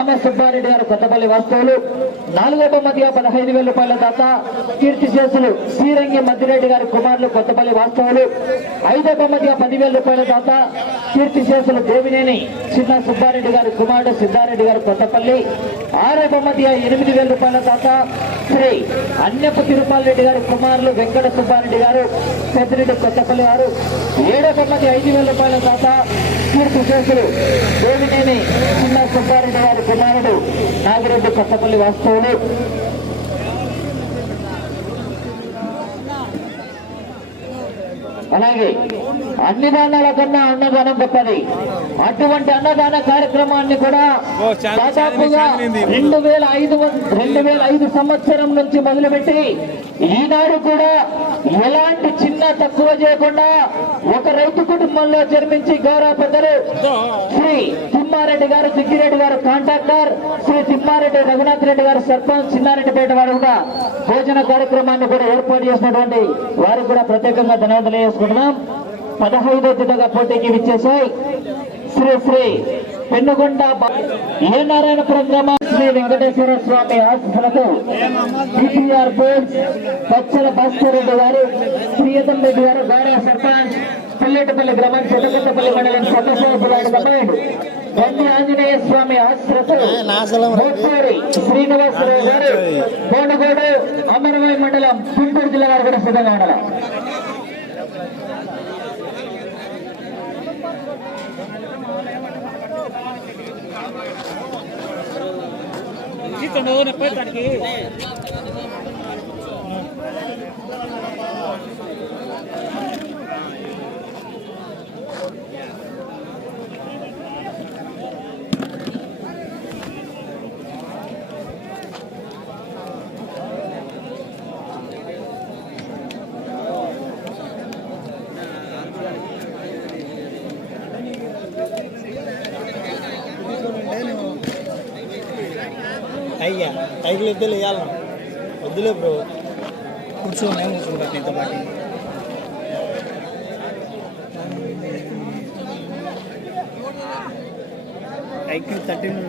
రామ సుబ్బారెడ్డి గారు కొత్తపల్లి వాస్తవులు. నాలుగో బహుమతిగా పదహైదు వేల రూపాయల దాత కీర్తి చేసులు శ్రీరంగి మద్దిరెడ్డి గారి కుమారులు కొత్తపల్లి వాస్తవులు. ఐదో బహుమతిగా పదివేల రూపాయల దాత కీర్తి చేసులు దేవినేని చిన్న సుబ్బారెడ్డి గారి కుమారుడు సిద్ధారెడ్డి గారు కొత్తపల్లి. ఆరో బహుమతిగా ఎనిమిది వేల రూపాయల దాత శ్రీ అన్యపు తిరుపాల్ రెడ్డి గారి కుమారులు వెంకట సుబ్బారెడ్డి గారు పెద్దిరెడ్డి కొత్తపల్లి గారు ఏడో బహుమతి ఐదు వేల రూపాయల దాత కీర్తి చేసులు దేవినేని చిన్న సుబ్బారెడ్డి గారి కుమారుడు నాగిరెడ్డి కొత్తపల్లి వాస్తవులు. అలాగే అన్ని దానాల కన్నా అన్నదానం గొప్పది. అటువంటి అన్నదాన కార్యక్రమాన్ని కూడా దాదాపుగా. రెండు వేల ఐదు రెండు వేల ఐదు సంవత్సరం నుంచి మొదలుపెట్టి ఈనాడు కూడా ఎలాంటి చిన్న తక్కువ చేయకుండా ఒక రైతు కుటుంబంలో జన్మించి గౌరవ పెద్దలు శ్రీ తిమ్మారెడ్డి గారు సిద్దిరెడ్డి గారు కాంట్రాక్టర్ శ్రీ తిమ్మారెడ్డి రఘునాథ్ రెడ్డి గారు సర్పంచ్ చిన్నారెడ్డిపేట వారు కూడా భోజన కార్యక్రమాన్ని కూడా ఏర్పాటు చేసినటువంటి వారికి కూడా ప్రత్యేకంగా ధన్యవాదాలు తెలియజేసుకుంటున్నాం. పదహైదో జతగా పోటీకి విచ్చేశాయి. శ్రీ శ్రీ పెన్నుగొండ ఏ నారాయణపురం గ్రామం? శ్రీ వెంకటేశ్వర స్వామి ఆశీస్సులతో డిపిఆర్ బోర్డ్స్ పచ్చల భాస్కర్ రెడ్డి గారు ప్రియతం రెడ్డి గారు గౌరవ సర్పంచ్ పిల్లెటపల్లి గ్రామం చెల్లకొత్తపల్లి మండలం సతశేషులాడు కమాండ్ గండి ఆంజనేయ స్వామి ఆశ్రతో శ్రీనివాసరావు గారు బోనగోడు అమరవల్లి మండలం గుంటూరు జిల్లా వారు కూడా సిద్ధంగా ఉండాలి. Listo, no, no puede estar aquí. Cycle ఎద్దులు వేయాలి వద్దులే బ్రో. కూర్చో నేను కూర్చుంటాను నీతో పాటు. సైకిల్ థర్టీన్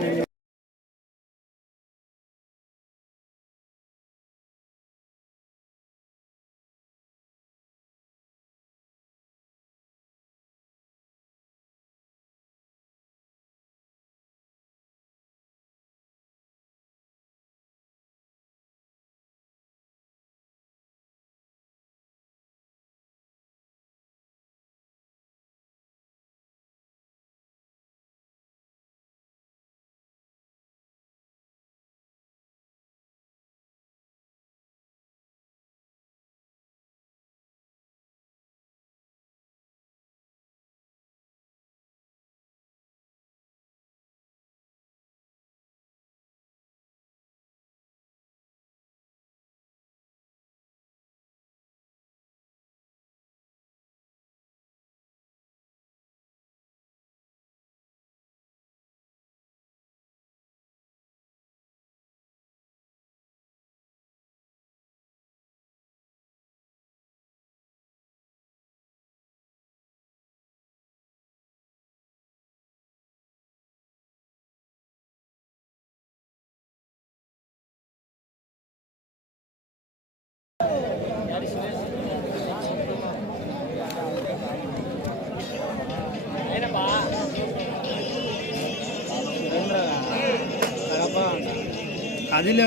మన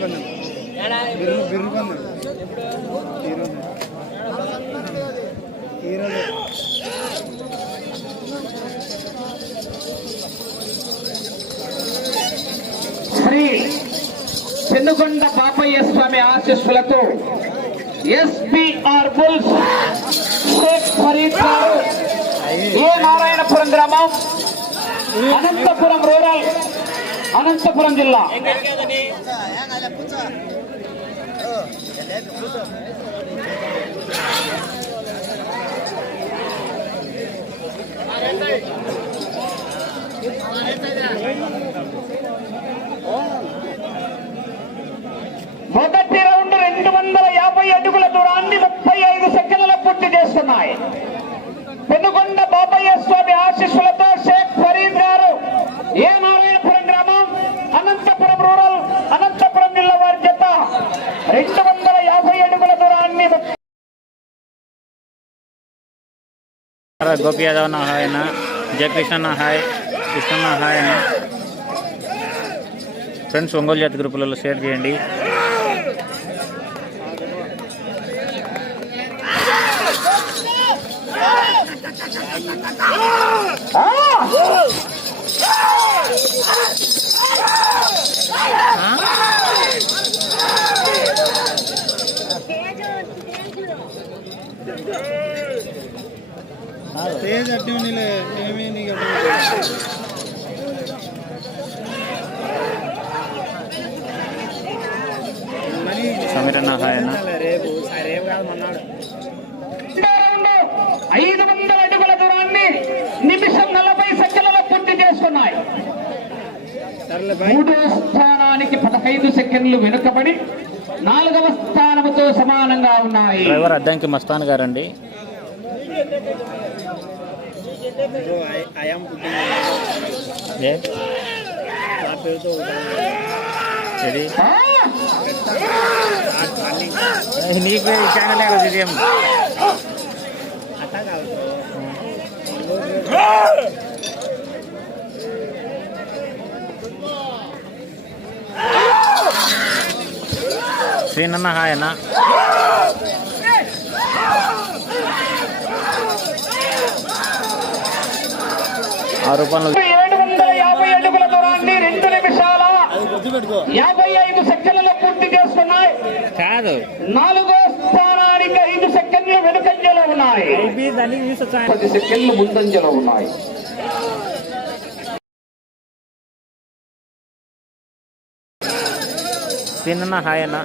పందం బిర్రు బిర్రు పందం ఈరోజు. ఈరోజు. శ్రీ పెనుగొండ బాపయ్య స్వామి ఆశీస్సులతో ఎస్బిఆర్ బుల్స్ షేక్ ఫరీద్ గారు ఏ నారాయణపురం గ్రామం అనంతపురం రూరల్ అనంతపురం జిల్లా. మొదటి రౌండ్ రెండు వందల యాభై అడుగుల దూరాన్ని ముప్పై ఐదు సెకండ్ల పూర్తి చేస్తున్నాయి పెనుగొండ బాబయ్య స్వామి ఆశీస్సులతో షేక్ ఫరీద్ గారు ఏ నారాయణపురం గ్రామం గోపి యాదవ్ అన్న హాయ్ అన్న జయకృష్ణ అన్న హాయ్ కృష్ణన్న హాయ్ అన్న. ఫ్రెండ్స్ ఒంగోలు జాతి గ్రూపులలో షేర్ చేయండి. తేజ్ అడ్డు నీలే ఏమీ నీకు సమీర్ అన్న హాయ్ అన్న. రేపు రేపు కాదు మన్నాడు. ఐదు వందల అడుగుల దూరాన్ని నిమిషం నలభై సెకండ్లలో పూర్తి మూడో స్థానానికి పదహైదు సెకండ్లు వెనుకబడి నాలుగవ స్థానముతో సమానంగా ఉన్నాయి. డ్రైవర్ అద్దంకి మస్తాన్ గారండి. Bro I am putting a నా పేరుతో ఇది ఆ! రన్నింగ్ నీ పేరు ఈ ఛానల్ ఇది ఏం అట్టా కాదు శ్రీనన్న హాయ్ అన్న ఆ రూపంలో వందల యాభై ఐదు సెకండ్లలో పూర్తి చేసుకున్నాయి కాదు. నాలుగో స్థానానికి ఐదు సెకండ్లు వెనుకంజలో ఉన్నాయి. పది సెకండ్లు ముందంజలో ఉన్నాయి. శ్రీనన్న హాయ్ అన్న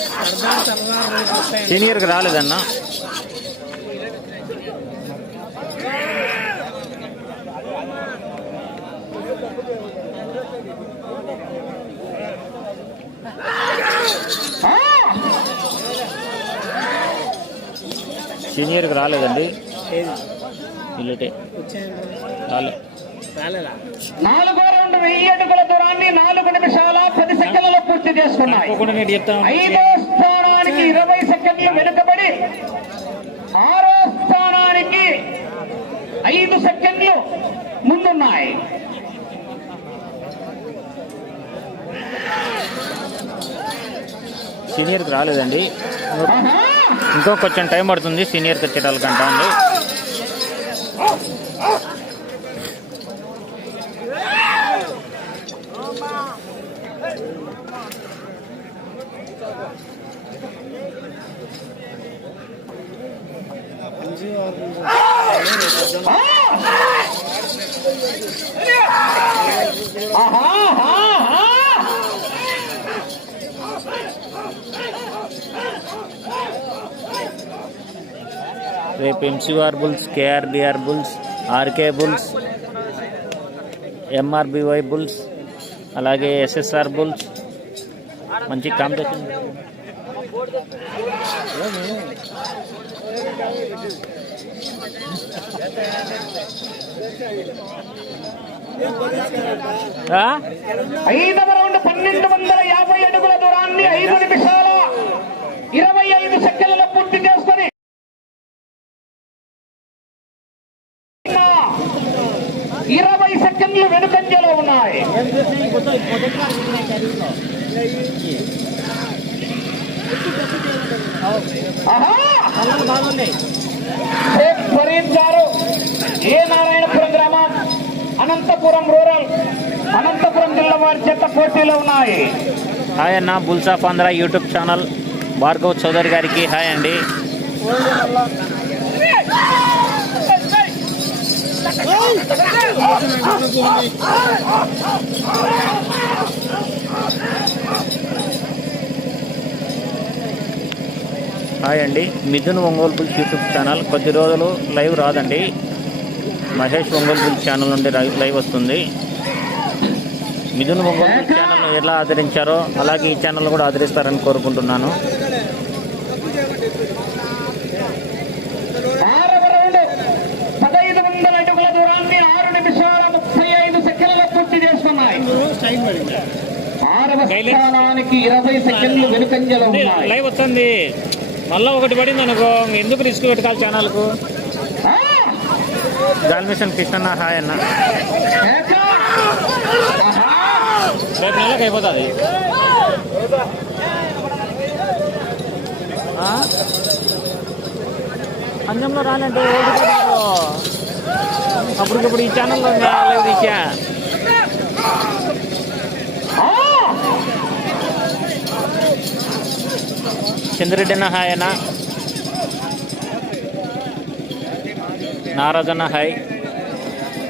సరదా సరదా రేపు వస్తాయి సీనియర్కి రాలేదన్న! సీనియర్కి రాలేదండి. ఇల్లటే. రాలే. రాలేదా? నాలుగో రౌండ్ వెయ్యి అడుగుల దూరాన్ని నాలుగు నిమిషాల పది సెకండ్లలో పూర్తి చేసుకున్నాయి. ఐదో స్థానానికి ఇరవై సెకండ్లు వెనుకబడి ఆరో స్థానానికి ఐదు సెకండ్లు ముందున్నాయి. సీనియర్కి రాలేదండి! ఇంకో కొంచెం టైం పడుతుంది. సీనియర్కి వచ్చేటాలకంటా అండి ఆహా! ఆహా! రేపు MCR bulls KRBR bulls RK bulls MRBY bulls అలాగే ఎస్ఎస్ఆర్ బుల్స్ మంచి కాంపిటీషన్ ఆ? ఐదవ రౌండ్ పన్నెండు వందల యాభై అడుగుల దూరాన్ని ఐదు నిమిషాల ఇరవై ఐదు సెకండ్లలో పూర్తి చేసుకొని ఇరవై సెకండ్లు వెనుకంజలో ఉన్నాయి. ఆహా! గారు ఏ నారాయణపురం అనంతపురం రూరల్ అనంతపురం జిల్లా వారి చేత పోటీలో ఉన్నాయి. హాయ్ అన్న బుల్సా of Andhra YouTube channel. Bhargav Chowdary గారికి హాయ్ అండి. హాయ్ అండి మిథున్ ఒంగోలు యూట్యూబ్ ఛానల్. కొద్ది రోజులు లైవ్ రాదండి. మహేష్ ఒంగోలు ఛానల్ నుండి లైవ్ వస్తుంది. మిథున్ ఒంగోలు ఛానల్ను ఎలా ఆదరించారో అలాగే ఈ ఛానల్ కూడా ఆదరిస్తారని కోరుకుంటున్నాను. స్థానానికి ఇరవై సెకండ్లు వెనుకంజలో లైవ్ వస్తుంది. మళ్ళా ఒకటి పడింది అనుకో ఎందుకు రిస్క్ పెట్టుకోవాలి ఛానల్కు! జాల్మిషన్ కృష్ణ హాయ్ అన్న! రేపు నెలకు అయిపోతుంది అంజంలో రానంటే అప్పటికప్పుడు ఈ ఛానల్లో లైవ్ తీసా! చంద్రెడ్డి అన్న హాయ్ అన్న నారాజన్న హాయ్.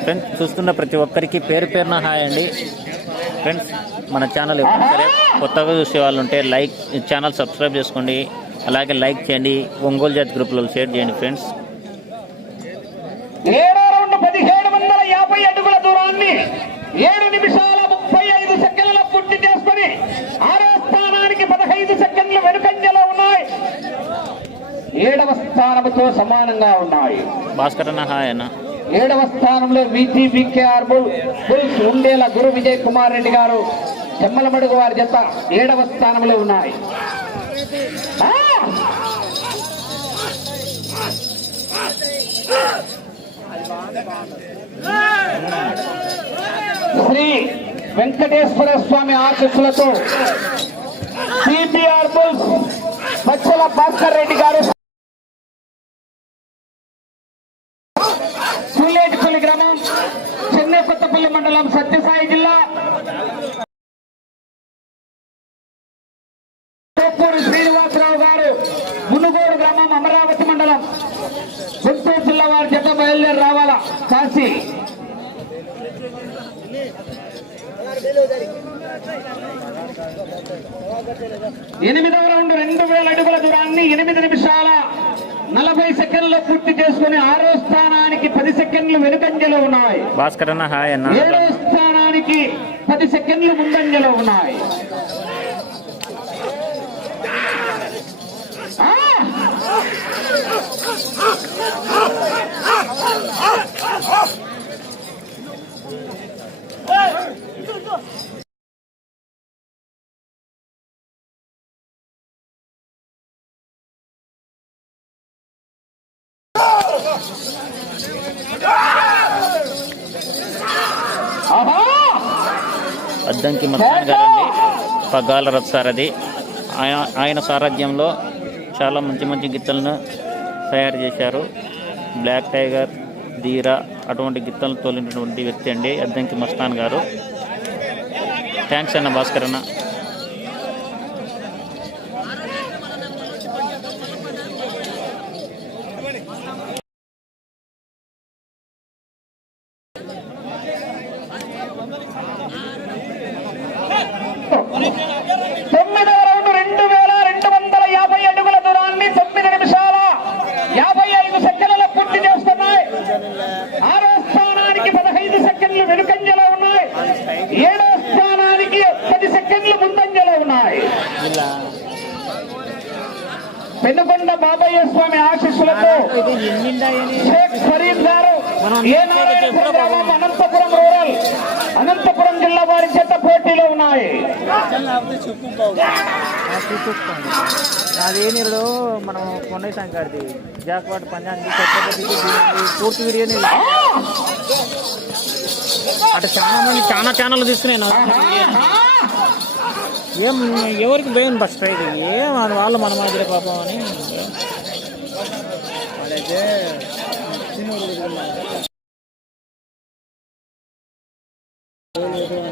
ఫ్రెండ్స్ చూస్తున్న ప్రతి ఒక్కరికి పేరు పేరున హాయ్ అండి. ఫ్రెండ్స్ మన ఛానల్ ఎప్పుడు సరే కొత్తగా చూసే వాళ్ళు ఉంటే లైక్ ఛానల్ సబ్స్క్రైబ్ చేసుకోండి. అలాగే లైక్ చేయండి. ఒంగోలు జాతి గ్రూప్లో షేర్ చేయండి ఫ్రెండ్స్. ఏడు నిమిషాల ముప్పై ఐదు సెకండ్ల పూర్తి ఆరో స్థానానికి పదహైదు సెకండ్లు వెనుకంజలో ఉన్నాయి. ఏడవ స్థానముతో సమానంగా ఉన్నాయి. భాస్కర్ అన్న ఏడవ స్థానంలో బుల్ బుల్స్ ఉండేల గురు విజయ్ కుమార్ రెడ్డి గారు చెమ్మలమడుగు వారి జత ఏడవ స్థానంలో ఉన్నాయి! శ్రీ వెంకటేశ్వర స్వామి ఆశీస్సులతో సిపిఆర్ బుల్స్ మచ్చల భాస్కర్ రెడ్డి గారు సులేటిపల్లి గ్రామం చెన్నై కొత్తపల్లి మండలం సత్యసాయి జిల్లా. తోపూరి శ్రీనివాసరావు గారు మునుగోడు గ్రామం అమరావతి మండలం. గుంటూరు జిల్లా వారి జత బయలుదేరి రావాలా? కాశీ. ఎనిమిదవ రౌండ్ రెండు వేల అడుగుల దూరాన్ని ఎనిమిది నిమిషాల నలభై సెకండ్లు పూర్తి చేసుకుని ఆరో స్థానానికి పది సెకండ్లు వెనుకంజలో ఉన్నాయి. భాస్కర్ అన్న హాయ్ అన్న. ఏడో స్థానానికి పది సెకండ్లు ముందంజలో ఉన్నాయి! ఆహా! అద్దంకి మస్తాన్ గారండి పగ్గాల రథ సారథి ఆయన ఆయన సారథ్యంలో చాలా మంచి మంచి గిత్తలను తయారు చేశారు. బ్లాక్ టైగర్ ధీరా అటువంటి గిత్తలను తోలినటువంటి వ్యక్తి అండి అద్దంకి మస్తాన్ గారు. థ్యాంక్స్ అన్న భాస్కర్ అన్న తొమ్మిదవ రౌండ్ రెండు వేల రెండు వందల యాభై అడుగుల దూరాన్ని తొమ్మిది నిమిషాల యాభై ఐదు సెకండ్ల పూర్తి చేస్తున్నాయి ఆరో స్థానానికి పదహైదు సెకండ్లు వెనుకంజలో ఉన్నాయి ఏడో స్థానానికి పది సెకండ్లు ముందంజలో ఉన్నాయి. పెనుకొండ బాబయ్య స్వామి ఆశీస్సులతో షేక్ ఫరీద్ గారు అనంతపురం రూరల్ అనంతపురం జిల్లా వారి చెత్త పోటీలో ఉన్నాయి. నాది నీరుడు మనం కొండ సంకాడిది జాక్పాట్ పంజాబ్ పూర్తి వీడియోని అటు చాలా మంది చాలా ఛానల్ తీసుకున్నాను ఏం ఎవరికి భయం ఫస్ట్ ఇది ఏం వాళ్ళు మన మాదిరి పాపం అని. వాళ్ళైతే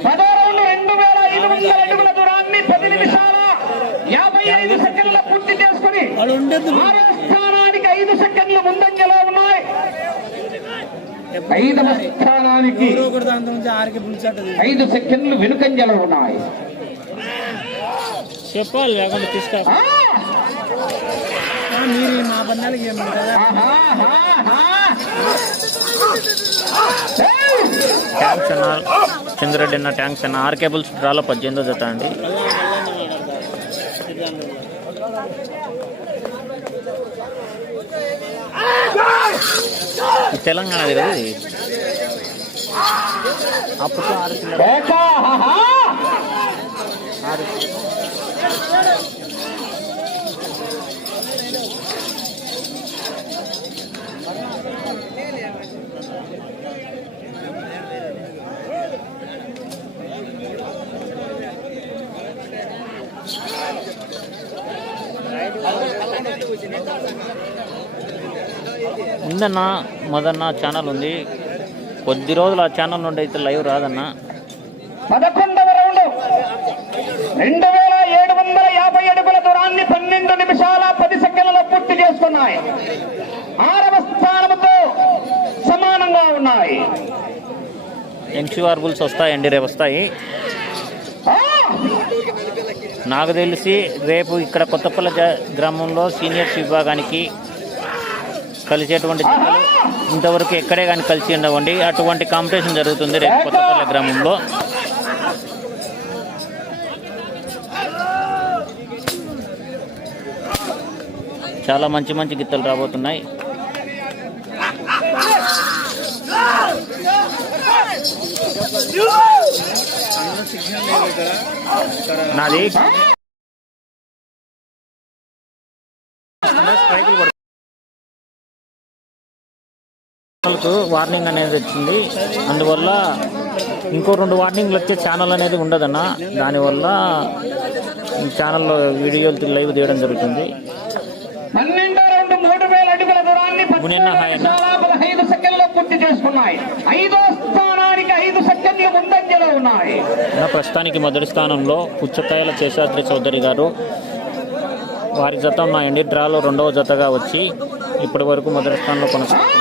పదో రౌండ్ రెండు వేల ఐదు వందల అడుగుల దూరాన్ని పది నిమిషాల యాభై ఐదు సెకండ్ల పూర్తి చేసుకుని వాళ్ళు ఉండేది ఆరో స్థానానికి ఐదు సెకండ్లు ముందంజలో ఉన్నాయి ఐదవ స్థానానికి ఐదు సెకండ్లు వెనుకంజలో ఉన్నాయి. చెప్పాలి లేకుండా తీసుకో ఆ! మీరు మా బంధాలకి! ట్యాంక్స్ అన్న చంద్రెడ్డి అన్న ట్యాంక్స్ అన్న ఆర్ కేబుల్స్ డ్రాలో పద్దెనిమిదో జత అండి. ఇది తెలంగాణ కదా అప్పుడు ఆరు కిలో ఏక, ఆహా. ఉందన్న మొదన్న ఛానల్ ఉంది. కొద్ది రోజులు ఆ ఛానల్ నుండి అయితే లైవ్ రాదన్న. పదకొండవ రౌండ్ రెండు వేల ఏడు వందల యాభై అడుగుల దూరాన్ని పన్నెండు నిమిషాల పది సెకండ్లలో పూర్తి చేసుకున్నాయి. ఆరవ స్థానముతో సమానంగా ఉన్నాయి. బుల్స్ వస్తాయండి రేపు వస్తాయి! నాకు తెలిసి రేపు ఇక్కడ కొత్తపల్లి గ్రామంలో సీనియర్స్ విభాగానికి కలిసేటువంటి జతలు ఇంతవరకు ఎక్కడే కానీ కలిసి ఉండవండి. అటువంటి కాంపిటీషన్ జరుగుతుంది రేపు కొత్తపల్లి గ్రామంలో. చాలా మంచి మంచి గిత్తలు రాబోతున్నాయి. నాది. ఛానల్కు వార్నింగ్ అనేది వచ్చింది. అందువల్ల ఇంకో రెండు వార్నింగ్లు వచ్చే ఛానల్ అనేది ఉండదన్న. దానివల్ల ఈ ఛానల్లో వీడియోలు లైవ్ తీయడం జరుగుతుంది. గుణిన్న హాయ్ అన్న. నిమిషాల పదహైదు సెకండ్లో పూర్తి చేసుకున్నాయి. ఐదో స్థానానికి ఐదు సెకండ్లు ముందంజలో ఉన్నాయి. నా ప్రస్తుతానికి మొదటి స్థానంలో పుచ్చకాయల శేషాద్రి చౌదరి గారు. వారి జత ఉన్నాయండి డ్రాలో రెండవ జతగా వచ్చి ఇప్పటి వరకు మొదటి స్థానంలో కొనసాగుతున్నారు!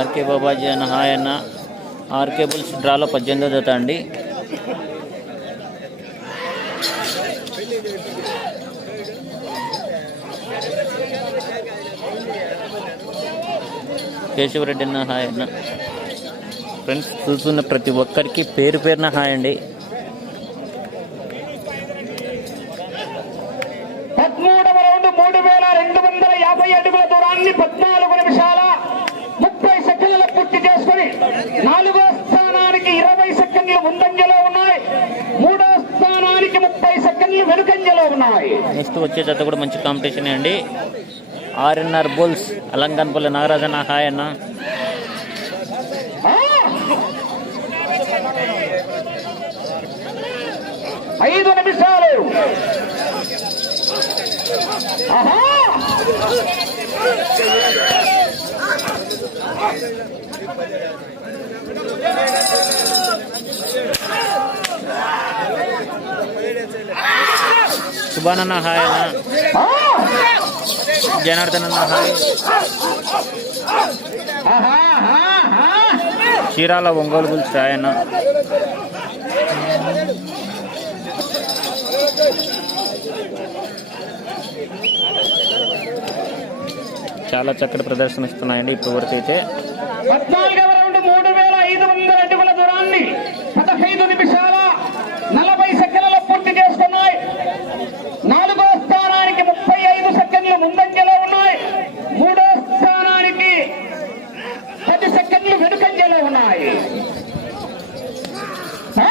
ఆర్కే బాబాజీ అన్న హాయ్ అన్న ఆర్కే బుల్స్ డ్రాలో పద్దెనిమిదో జత అండి. కేశవరెడ్డి అన్న హాయ్ అన్న. ఫ్రెండ్స్ చూస్తున్న ప్రతి ఒక్కరికి పేరు పేరున హాయ్ అండి. పదమూడవ రౌండ్ మూడు వేల రెండు వందల యాభై అడుగుల దూరాన్ని పద్నాలుగు నిమిషాల ముప్పై సెకండ్ల పూర్తి చేసుకుని నాలుగో స్థానానికి ఇరవై సెకండ్లు ముందంజలో ఉన్నాయి. మూడో స్థానానికి ముప్పై సెకండ్లు వెనుకంజలో ఉన్నాయి. నెక్స్ట్ వచ్చే జత కూడా మంచి కాంపిటీషన్ అండి. ఆర్ఎన్ఆర్ బుల్స్ అలంగన్పల్లి నాగరాజన్న హాయ్ అన్న! ఐదు నిమిషాలు. ఆహా! సుబానన్న హాయ్ అన్న. జనార్దన్ అన్న హాయ్. చీరాల ఒంగోలు గురించి హాయ్ అన్న. చాలా చక్కటి ప్రదర్శన ఇస్తున్నాయండి ఇప్పటి వరకు అయితే పద్నాలుగవ రౌండ్ మూడు వేల ఐదు వందల అడుగుల దూరాన్ని పదహైదు నిమిషాల నలభై సెకండ్లలో పూర్తి చేసుకున్నాయి నాలుగో స్థానానికి ముప్పై ఐదు సెకండ్లు ముందంజలో ఉన్నాయి మూడో స్థానానికి పది సెకండ్లు వెనుకంజలో ఉన్నాయి ఆ!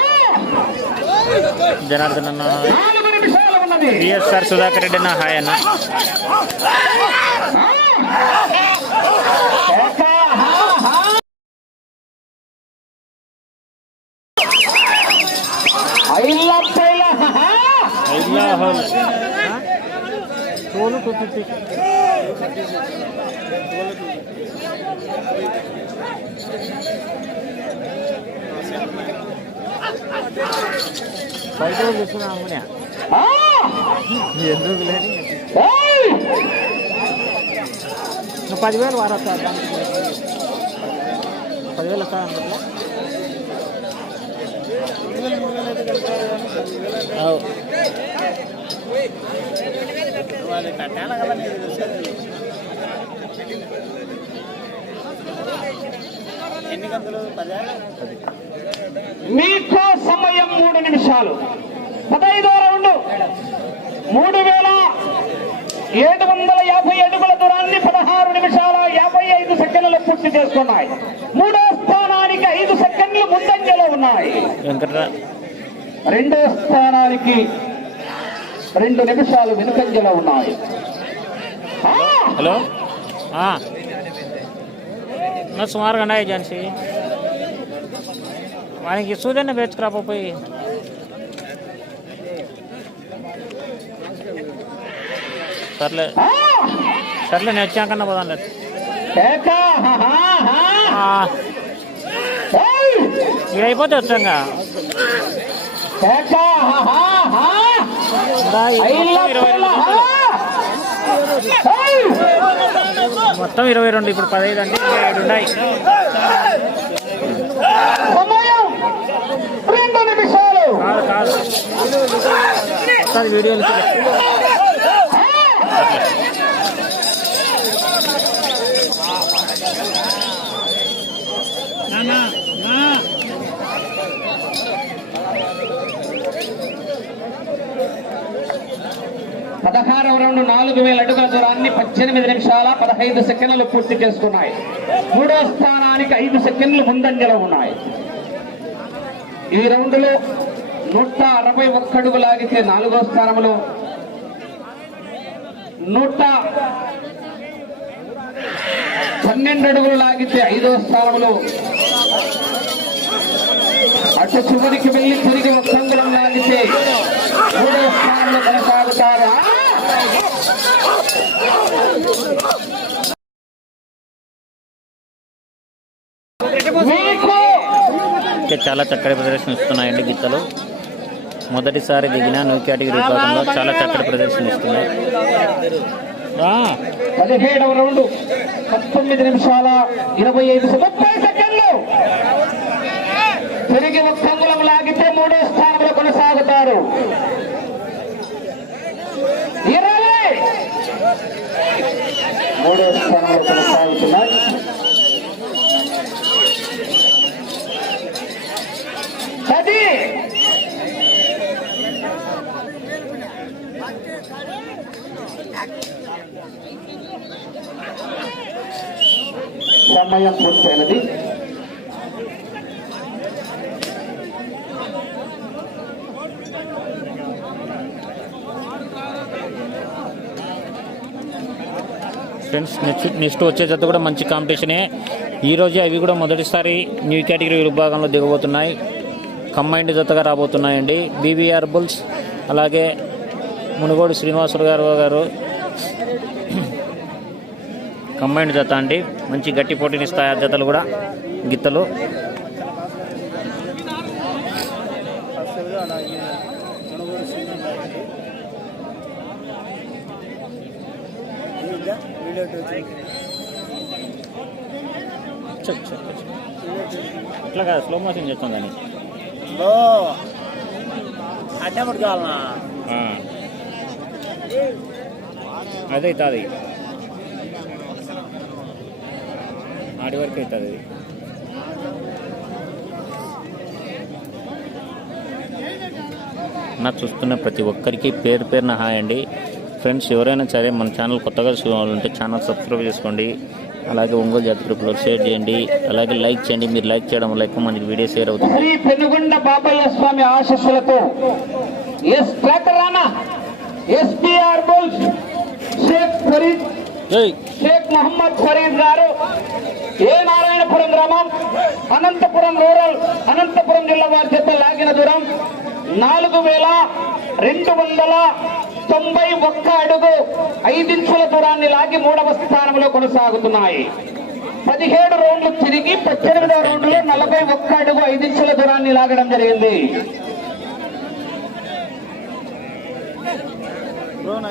జనార్దన్ అన్న బిఎస్ఆర్ సుధాకర్ రెడ్డి అన్న హాయ్ అన్న హా. ఐల్ల పైల, హా, హా. ఆ! ఏయ్! పదివేలు వారా సార్ పదివేలు సార్ అందులో వాళ్ళు కట్టాలి కదా ఎన్ని గంటలు పదివేలు మీకు సమయం మూడు నిమిషాలు. పదైదో రౌండ్. మూడు వేల ఏడు వందల యాభై అడుగుల దూరాన్ని పదహారు నిమిషాల యాభై ఐదు సెకండ్లు పూర్తి చేసుకున్నాయి మూడో స్థానానికి ఐదు సెకండ్లు ముందంజలో ఉన్నాయి. రెండో స్థానానికి రెండు నిమిషాలు వెనుకంజలో ఉన్నాయి. ఆ! హలో. సుమారుగా ఉన్నాయి ఏజెన్సీ వానికి సూర్యన్న వేసుకురా పోయి. సర్లే! సర్లే నేను వచ్చాకన్నా పోదాం లేదు! ఇది అయిపోతే వచ్చాంగా! మొత్తం ఇరవై రెండు ఇప్పుడు పదహైదు అంటే ఇరవై ఏడు ఉన్నాయి సమయం రెండు నిమిషాలు కాదు కాదు ఒకసారి వీడియోలు పదహారవ రౌండ్ నాలుగు వేల అడుగుల దూరాన్ని పద్దెనిమిది నిమిషాల పదహైదు సెకండ్లు పూర్తి చేసుకున్నాయి. మూడో స్థానానికి ఐదు సెకండ్లు ముందంజలో ఉన్నాయి. ఈ రౌండ్లో నూట అరవై ఒక్క లాగితే నాలుగో స్థానంలో నూట పన్నెండు అడుగులు లాగితే ఐదో స్థానంలో అటు చివరికి వెళ్ళి తిరిగి ఒక అంగుళం లాగితే మూడో స్థానంలో కొనసాగుతారా. చాలా చక్కటి ప్రదర్శన ఇస్తున్నాయండి గీతలు. మొదటిసారి దిగిన న్యూ కేటగిరీ విభాగంలో చాలా చక్కటి ప్రదర్శన ఇస్తుంది పదిహేడవ రౌండ్. పంతొమ్మిది నిమిషాల ఇరవై ఐదు ముప్పై సెకండ్లు. తిరిగి ఒక్క లాగితే మూడో స్థానంలో కొనసాగుతారు ఇరవై మూడో స్థానంలో కొనసాగుతున్నారు పది సమయం పూర్తయినది ఫ్రెండ్స్ నెక్స్ట్ నెక్స్ట్ వచ్చే కూడా మంచి కాంపిటీషనే ఈ రోజే అవి కూడా మొదటిసారి న్యూ కేటగిరీ విభాగంలో దిగబోతున్నాయి. కంబైండ్ జతగా రాబోతున్నాయండి. బీబీఆర్ బుల్స్ అలాగే మునుగోడు శ్రీనివాసులు గారు గారు కంబైండ్ జత అండి. మంచి గట్టి పోటీనిస్తాయి ఆ జతలు కూడా గిత్తలు. ఇట్లా కాదు స్లో మోషన్ చేస్తాం కానీ ఓ అడ్డే పట్టుకోవాలనా అదే అవుతుంది ఆడి వరకు అవుతుంది. నా చూస్తున్న ప్రతి ఒక్కరికి పేరు పేరున హాయ్ అండి. ఫ్రెండ్స్ ఎవరైనా సరే మన ఛానల్ కొత్తగా చూడాలంటే ఛానల్ సబ్స్క్రైబ్ చేసుకోండి. అలాగే ఒంగోలు జాతి గ్రూప్లో షేర్ చేయండి. అలాగే లైక్ చేయండి. మీరు లైక్ చేయడం వల్ల ఎక్కువ మందికి వీడియో షేర్ అవుతుంది. శ్రీ పెనుగొండ బాబయ్య స్వామి ఆశస్సులతో S SPR bulls Sheikh Farid Sheikh Mohammed Farid garu A Narayanapuram గ్రామం? అనంతపురం రూరల్ అనంతపురం జిల్లా వారి చేత లాగిన దూరం నాలుగు వేల రెండు వందల తొంభై ఒక్క అడుగు ఐదించుల దూరాన్ని లాగి మూడవ స్థానంలో కొనసాగుతున్నాయి. పదిహేడు రౌండ్లు తిరిగి పద్దెనిమిదవ రౌండ్లో నలభై ఒక్క అడుగు ఐదించుల దూరాన్ని లాగడం జరిగింది.